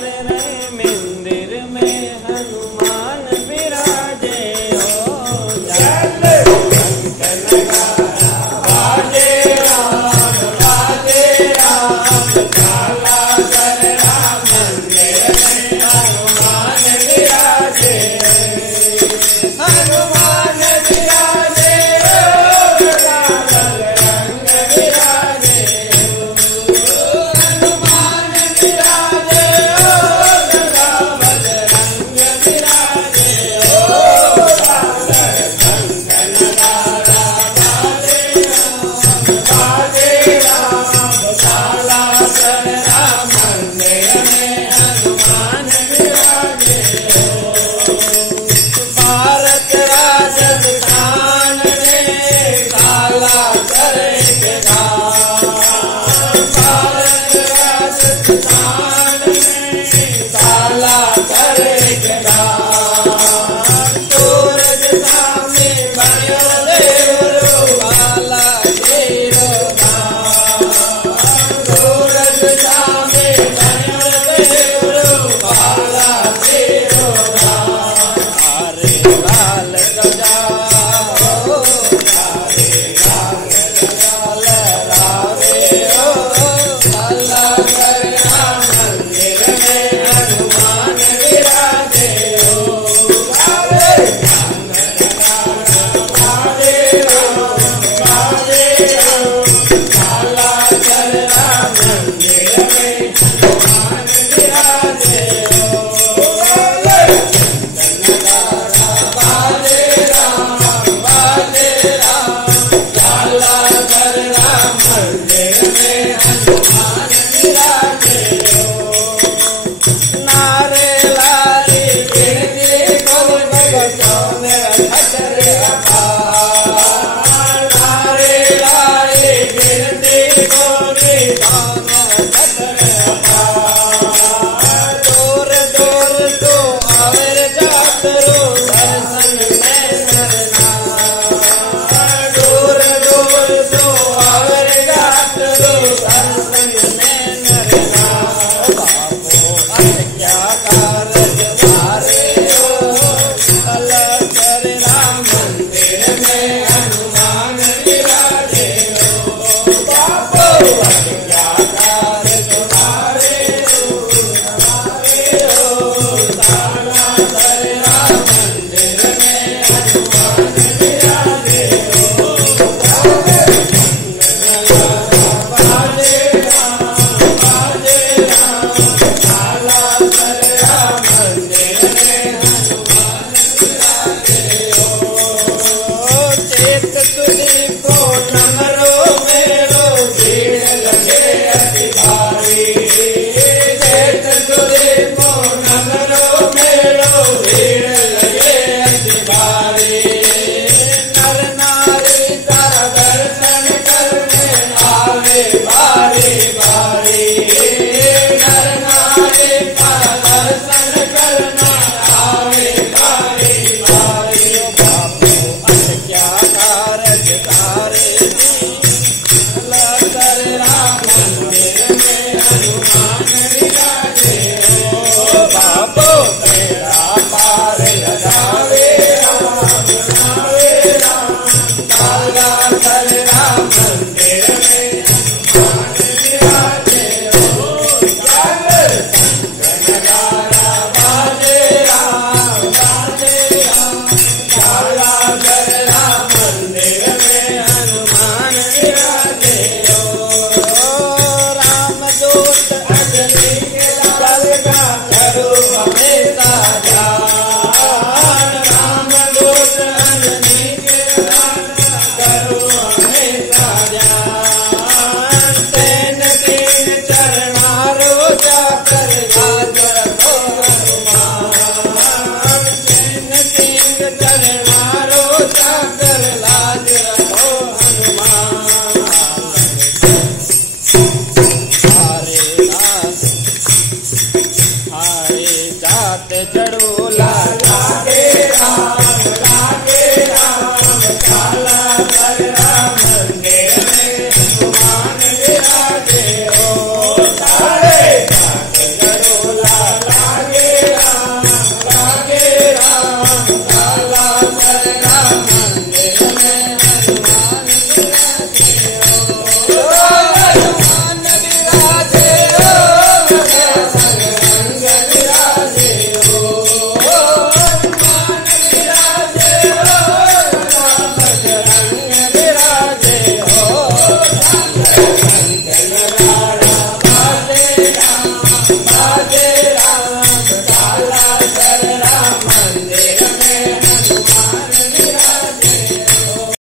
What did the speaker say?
मंदिर में हनुमान विराजे हो बाजे राम बाजे राम काला कर राम मंदिर में हनुमान विराजे हनुमान विराजे रंग विराजे हनुमान विराजे भारत राजस्थान में काला करेंगे भारत राजस्थान में काला करेंगे सूरज सामने बनो देवरो काला घेरो सूरज सामने बनो देवरो काला घेरो लाल गजा हो लारे लाल गजा लहरावे हो काला कर राम मंदिर में हनुमान विराजे हो बाजे राम काला कर राम मंदिर में हनुमान विराजे हो नारे लारे गिरते गोल बगसों हजरे नारे लारे गिरते गोल हजरे दूर दूर तो आवर जात रो दर्शन में करना दूर दूर तो आवर जात रो दर्शन में करना क्या कारज मारे हो काला कर राम मंदिर में हनुमान विराजे हो बाबो क्या कारज मारे हो काला कर राम मंदिर में हनुमान विराजे हो बाजे राम काला कर राम मंदिर में हनुमान विराजे हो चेत तुझी को नमरो मेरो भीड़ लगे अति भारी चेत तुझी को नमरो मेरो भीड़ लगे अति भारी नर नारी तारा दर्शन करने आवे बारी बारी नर नारी तारा दर्शन करना आवे बारी बारी बापू क्या कारज तारे काला कर राम मंदिर में हनुमान विराजे हो बापू तेरा पार लगावे राम काला कर राम मंदिर में हनुमान विराजे हो बाजे राम काला कर राम मंदिर में हनुमान विराजे हो राम दूत अग्नि के जल का करो हमेशा जान राम दूत अग्नि के जल का करो हमेशा जान तेन तीन चरणा रोजा कर लाज रखो हनुमान तेन तीन चरणा रोजा कर लाज रखो हनुमान हारे जात जड़ो लागे